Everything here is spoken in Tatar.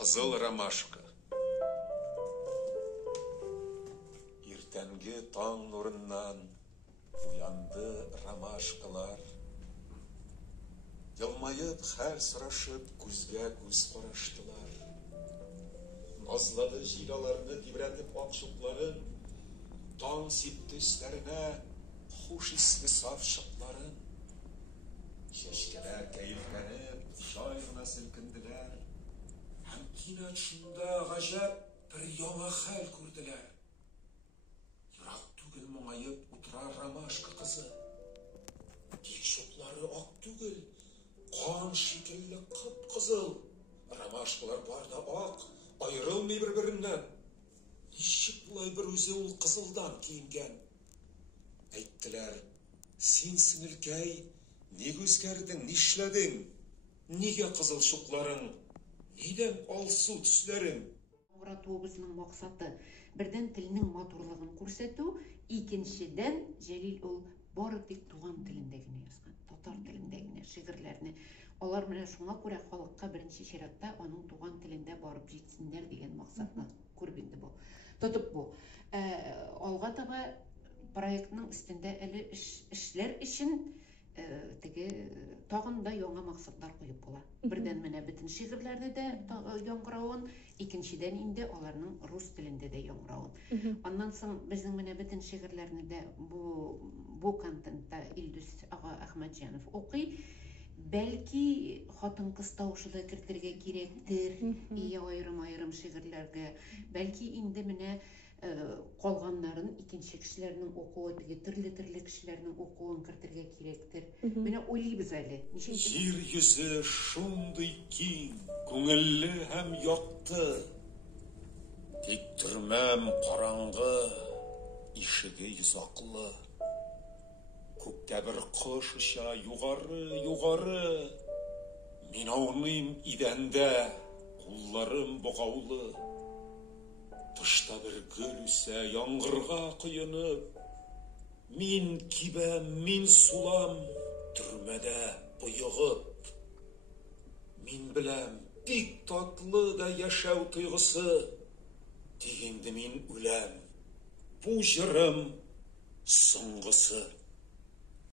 Қызыл ромашка. Ертеңгі таң нұрынан уянды ромашкалар. Елмайып, хәл сұрашып, күзгә күз қараштылар. Назлады жилаларны тибрәтеп акчукларын, таң сипті өсләренә хуш исле саф шыкларын. Чәчкәләр кәефләнеп, җай гына селкенделәр. Һәм кинәт шунда гаҗәп бер яңа хәл күрделәр. Ерак түгел моңаеп утыра ромашка кызы. Тик чуклары ак түгел, кан шикелле кып-кызыл. Ромашкалар бар да ак, аерылмый бер-береннән. Ничек булай бер үзе ул кызылдан киенгән? Әйттеләр, син сеңелкәй, нигә үзгәрдең, нишләдең? Нигә кызыл чукларың? Нидән алсу төсләрең? Оратуыбызның максаты бердән телнең матурлыгын күрсәтү, икенчедән Җәлил ул бары тик туган телендә генә язган, татар телендә генә шигырьләрне. Алар менә шуңа күрә халыкка беренче чиратта аның туган телендә барып җитсеннәр дигән максатны күреп инде бу. Тотып бу. Алга таба проектның өстендә әле эшләр өчен теге тагын да яңа максатлар куеп була. Бердән менә бөтен шигырьләрне дә яңгыравын, икенчедән инде аларның рус телендә дә яңгыравын. Аннан соң безнең менә бөтен шигырьләрне дә бу контентта Илдус ага Әхмәтҗанов укый. Бәлки хатын-кыз тавышы да кертергә кирәктер, аерым-аерым шигырьләргә. Бәлки инде менә калганнарын икенче кешеләрнең укуы, төрле кешеләрнең укуын кертергә кирәктер. Менә уйлыйбыз әле. Җир йөзе шундый киң, күңелле һәм якты. Тик төрмәм караңгы, ишеге йозаклы. Күктә бер кош оча югары. Мин ауныйм идәндә, кулларым богаулы. Тышта бер гөл үсә, яңгырга коенып. Мин кибәм, мин сулам, төрмәдә боегып. Мин беләм, бик татлы да яшәү тойгысы. Тик инде мин үләм, бу җырым соңгысы.